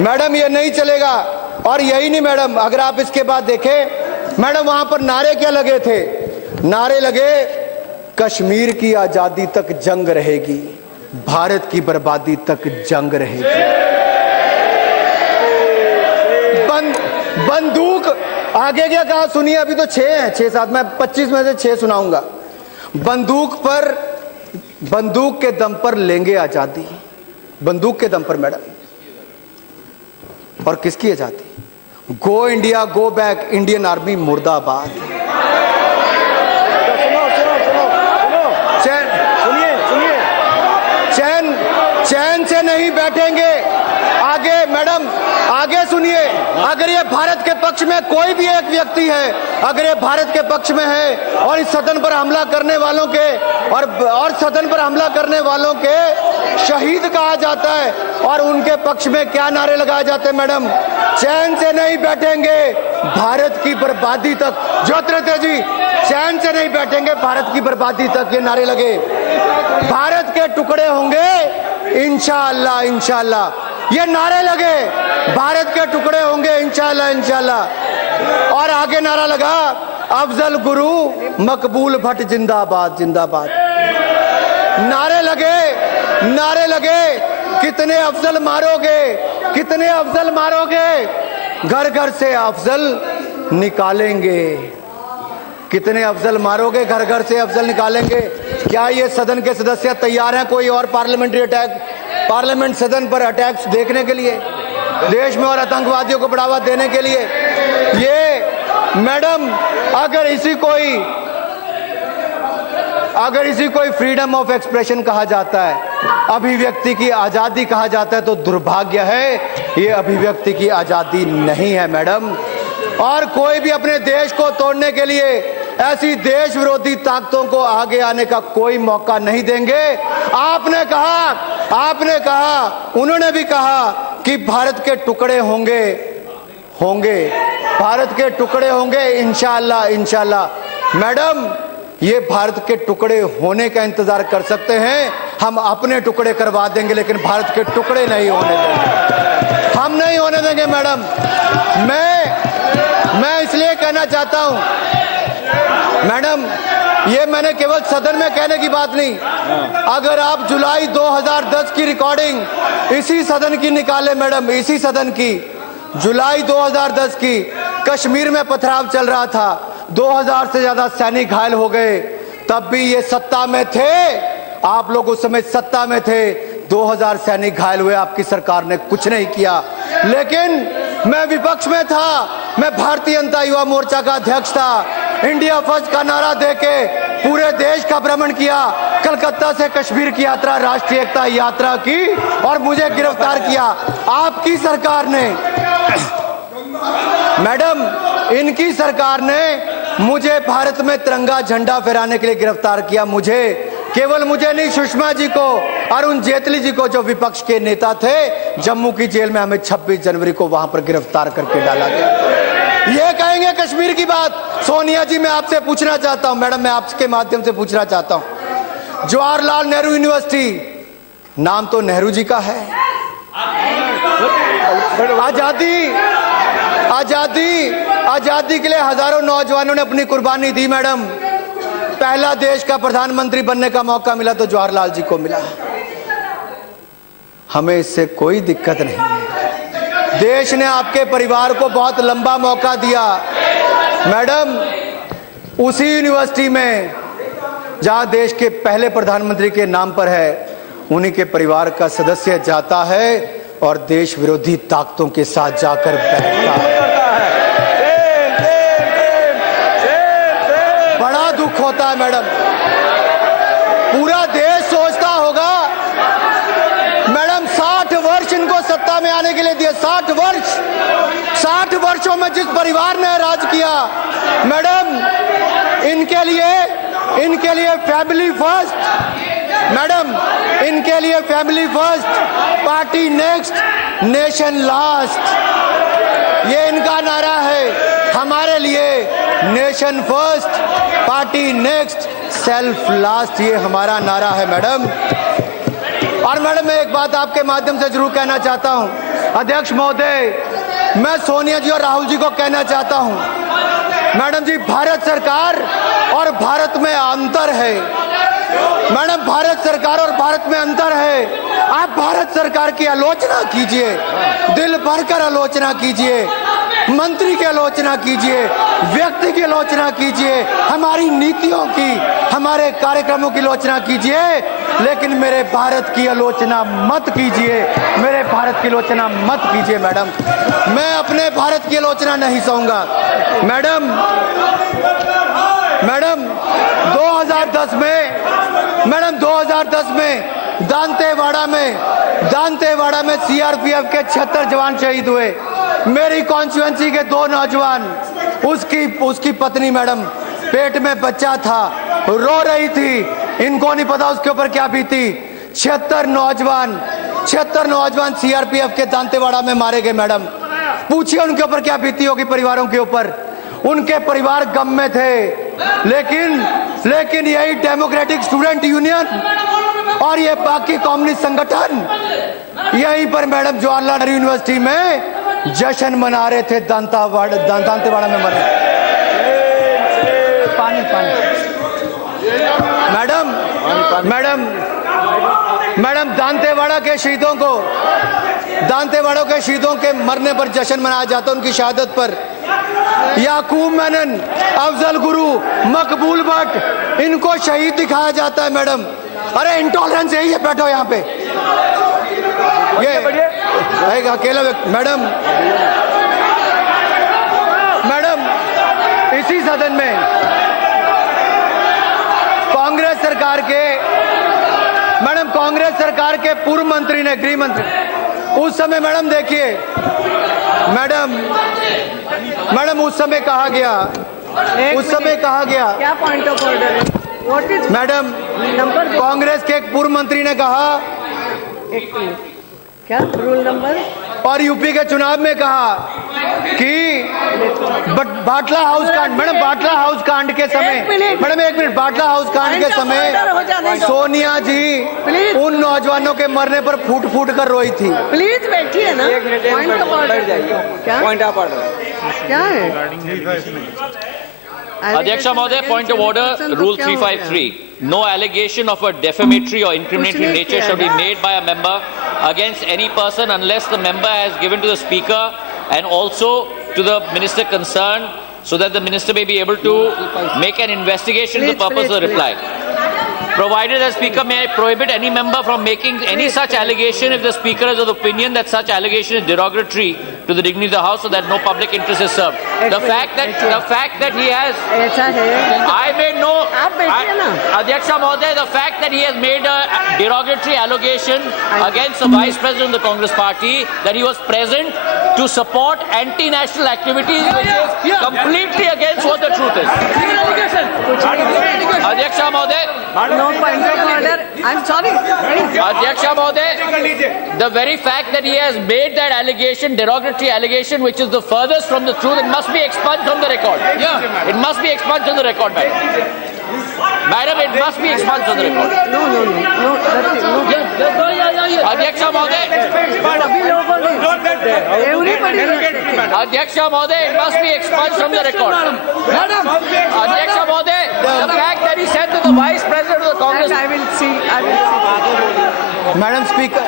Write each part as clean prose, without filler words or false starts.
Madam ये नहीं चलेगा। और यही नहीं मैडम, अगर आप इसके बाद देखें मैडम, वहां पर नारे क्या लगे थे? नारे लगे, कश्मीर की आजादी तक जंग रहेगी, भारत की बर्बादी तक जंग रहेगी। बंदूक आगे क्या कहा सुनिए, अभी तो 6 हैं, 6-7, मैं 25 में से 6 सुनाऊंगा। बंदूक के दम पर लेंगे आजादी, बंदूक के दम पर मैडम। और किसकी आजादी? Go India go back, Indian army मुर्दाबाद। चैन से नहीं बैठेंगे। आगे मैडम, आगे सुनिए, अगर ये भारत के पक्ष में कोई भी एक व्यक्ति है, अगर ये भारत के पक्ष में है और इस सदन पर हमला करने वालों के और सदन पर हमला करने वालों के शहीद कहा जाता है, और उनके पक्ष में क्या नारे लगाए जाते हैं मैडम? चैन से नहीं बैठेंगे, भारत की बर्बादी तक। ज्योतिरादित्य जी, चैन से नहीं बैठेंगे, भारत की बर्बादी तक, ये नारे लगे। भारत के टुकड़े होंगे इंशाअल्लाह, इंशाअल्लाह, ये नारे लगे। भारत के टुकड़े होंगे इंशाअल्लाह, इंशाअल्लाह। और आगे नारा लगा, अफजल गुरु मकबूल भट्ट जिंदाबाद, जिंदाबाद। नारे लगे, कितने अफजल मारोगे, कितने अफजल मारोगे? घर घर से अफजल निकालेंगे। कितने अफजल मारोगे, घर घर से अफजल निकालेंगे। क्या ये सदन के सदस्य तैयार हैं कोई और पार्लियामेंट्री अटैक, पार्लियामेंट सदन पर अटैक्स देखने के लिए, देश में और आतंकवादियों को बढ़ावा देने के लिए? ये मैडम, अगर इसी कोई फ्रीडम ऑफ एक्सप्रेशन कहा जाता है, अभिव्यक्ति की आजादी कहा जाता है, तो दुर्भाग्य है, ये अभिव्यक्ति की आजादी नहीं है मैडम। और कोई भी अपने देश को तोड़ने के लिए ऐसी देश विरोधी ताकतों को आगे आने का कोई मौका नहीं देंगे। आपने कहा, उन्होंने भी कहा कि भारत के टुकड़े होंगे, भारत के टुकड़े होंगे इंशाअल्लाह, इंशाअल्लाह। मैडम, ये भारत के टुकड़े होने का इंतजार कर सकते हैं, हम अपने टुकड़े करवा देंगे, लेकिन भारत के टुकड़े नहीं होने देंगे, हम नहीं होने देंगे मैडम। मैं इसलिए कहना चाहता हूं मैडम, ये मैंने केवल सदन में कहने की बात नहीं, अगर आप जुलाई 2010 की रिकॉर्डिंग इसी सदन की निकाले मैडम, इसी सदन की, जुलाई 2010 की, कश्मीर में पथराव चल रहा था, 2000 से ज्यादा सैनिक घायल हो गए, तब भी ये सत्ता में थे, आप लोग उस समय सत्ता में थे, 2000 सैनिक घायल हुए, आपकी सरकार ने कुछ नहीं किया। लेकिन मैं विपक्ष में था, मैं भारतीय जनता युवा मोर्चा का अध्यक्ष था, इंडिया फर्स्ट का नारा देके पूरे देश का भ्रमण किया, कलकत्ता से कश्मीर की यात्रा, राष्ट्रीय एकता यात्रा की, और मुझे गिरफ्तार किया आपकी सरकार ने मैडम। इनकी सरकार ने मुझे भारत में तिरंगा झंडा फहराने के लिए गिरफ्तार किया, केवल मुझे नहीं, सुषमा जी को, अरुण जेटली जी को, जो विपक्ष के नेता थे, जम्मू की जेल में हमें 26 जनवरी को वहां पर गिरफ्तार करके डाला गया। ये कहेंगे कश्मीर की बात? सोनिया जी, मैं आपसे पूछना चाहता हूं मैडम, मैं आपके माध्यम से पूछना चाहता हूं, जवाहरलाल नेहरू यूनिवर्सिटी, नाम तो नेहरू जी का है, आजादी के लिए हजारों नौजवानों ने अपनी कुर्बानी दी मैडम। पहला देश का प्रधानमंत्री बनने का मौका मिला तो जवाहरलाल जी को मिला, हमें इससे कोई दिक्कत नहीं है। देश ने आपके परिवार को बहुत लंबा मौका दिया मैडम। उसी यूनिवर्सिटी में जहां देश के पहले प्रधानमंत्री के नाम पर है, उन्हीं के परिवार का सदस्य जाता है और देश विरोधी ताकतों के साथ जाकर बैठता है। बड़ा दुख होता है मैडम। पूरा देश सोचता होगा मैडम, 60 वर्ष इनको सत्ता में आने के लिए दिए, 60 वर्षों में जिस परिवार ने राज किया मैडम, इनके लिए फैमिली फर्स्ट मैडम, इनके लिए family first, party next, nation last, ये इनका नारा है। हमारे लिए nation first, party next, self last, ये हमारा नारा है मैडम। और मैडम, मैं एक बात आपके माध्यम से जरूर कहना चाहता हूं, अध्यक्ष महोदय, मैं सोनिया जी और राहुल जी को कहना चाहता हूं, मैडम जी, भारत सरकार और भारत में अंतर है। मैडम, भारत सरकार और भारत में अंतर है। आप भारत सरकार की आलोचना कीजिए, दिल भरकर आलोचना कीजिए, मंत्री की आलोचना कीजिए, व्यक्ति की आलोचना कीजिए, हमारी नीतियों की, हमारे कार्यक्रमों की आलोचना कीजिए, लेकिन मेरे भारत की आलोचना मत कीजिए, मेरे भारत की आलोचना मत कीजिए। मैडम, मैं अपने भारत की आलोचना नहीं सहूंगा। मैडम 2010 में दांतेवाड़ा में सीआरपीएफ के 76 जवान शहीद हुए। मेरी कॉन्स्टिट्यूएंसी के 2 नौजवान, उसकी पत्नी मैडम पेट में बच्चा था, रो रही थी, इनको नहीं पता उसके ऊपर क्या बीती। 76 नौजवान सीआरपीएफ के दांतेवाड़ा में मारे गए। मैडम, पूछिए उनके ऊपर क्या बीती होगी, परिवारों के ऊपर। उनके परिवार गम में थे, लेकिन यही डेमोक्रेटिक स्टूडेंट यूनियन और ये बाकी कम्युनिस्ट संगठन यहीं पर मैडम जवाहरलाल नेहरू यूनिवर्सिटी में जश्न मना रहे थे। दांतेवाड़ा में मरे। पानी मैडम दांतेवाड़ा के शहीदों के मरने पर जश्न मनाया जाता है, उनकी शहादत पर। याकूब मेनन, अफजल गुरु, मकबूल भट्ट, इनको शहीद दिखाया जाता है। मैडम, अरे इंटॉलरेंस यही है, बैठो यहाँ पे, ये एक अकेला मैडम इसी सदन में कांग्रेस सरकार के पूर्व मंत्री ने, गृह मंत्री, उस समय मैडम देखिए, मैडम उस समय कहा गया क्या पॉइंट ऑफ ऑर्डर है? मैडम, कांग्रेस के एक पूर्व मंत्री ने कहा, क्या रूल नंबर, और यूपी के चुनाव में कहा कि बाटला हाउस कांड, मैडम बाटला हाउस कांड के समय, मैडम एक मिनट, बाटला हाउस कांड के समय सोनिया जी उन नौजवानों के मरने पर फूट फूट कर रोई थी। प्लीज बैठिए ना। पॉइंट ऑफ ऑर्डर, क्या पॉइंट ऑफ ऑर्डर क्या है? Adhyaksha Mahoday, point of order, Rule 353. No allegation of a defamatory or incriminating nature shall be made by a member against any person unless the member has given to the Speaker and also to the Minister concerned, so that the Minister may be able to make an investigation for the purpose of the reply. Provided the Speaker may prohibit any member from making any such allegation if the Speaker is of the opinion that such allegation is derogatory to the dignity of the House, so that no public interest is served. The fact that he has, I may know, Adhyaksha Mahoday, the fact that he has made a derogatory allegation against the Vice President of the Congress Party, that he was present to support anti-national activities, which is completely against what the truth is. Adhyaksha Mahoday, no point of order. I'm sorry. Adhyaksha Mahoday, the very fact that he has made that allegation, derogatory allegation, which is the furthest from the truth, it must be expunged from the record. Yeah. It must be expunged from the record, madam. Madam, it must be expunged from the record. No. Adhyaksha Mahoday. Adhyaksha Mahoday, it must be expunged from the record. Adhyaksha Mahoday, the fact that he said to the Vice President of the Congress. I will see. Madam Speaker.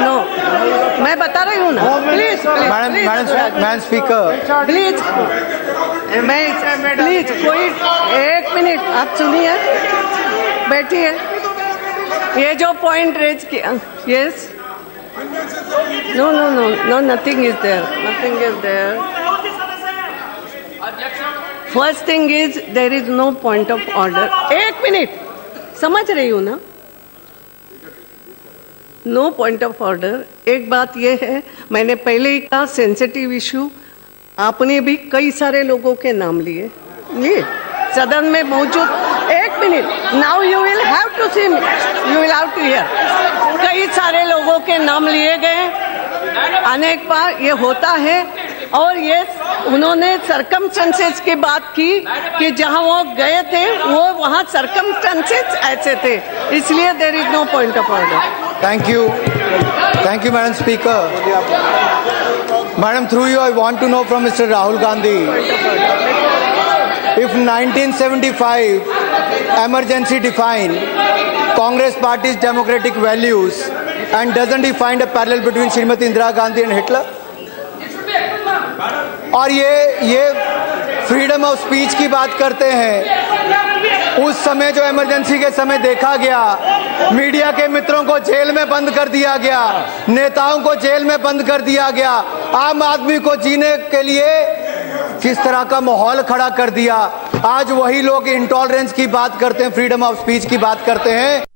No, मैं बता रही हूँ ना। Please madam speaker, please कोई एक minute आप सुनिए, बैठिए। ये जो पॉइंट रेज किया, yes, no, nothing is there. First thing is there is no point of order. एक मिनट, समझ रही हूँ ना, नो पॉइंट ऑफ ऑर्डर। एक बात यह है, मैंने पहले ही कहा सेंसिटिव इशू, आपने भी कई सारे लोगों के नाम लिए, ये सदन में मौजूद। एक minute, now you will have to see, you will have to hear. कई सारे लोगों के नाम लिए गए, अनेक बार ये होता है, और ये उन्होंने सरकमस्टेंसेस की बात की कि जहां वो गए थे वो वहां सरकमस्टेंसेस ऐसे थे, इसलिए there is no point of order. Thank you, Madam Speaker. Madam, through you, I want to know from Mr. Rahul Gandhi, if 1975 emergency defined Congress Party's democratic values, and doesn't he find a parallel between Srimati Indira Gandhi and Hitler? और ये freedom of speech की बात करते हैं। उस समय जो emergency के समय देखा गया, मीडिया के मित्रों को जेल में बंद कर दिया गया, नेताओं को जेल में बंद कर दिया गया, आम आदमी को जीने के लिए किस तरह का माहौल खड़ा कर दिया। आज वही लोग इंटॉलरेंस की बात करते हैं, फ्रीडम ऑफ स्पीच की बात करते हैं।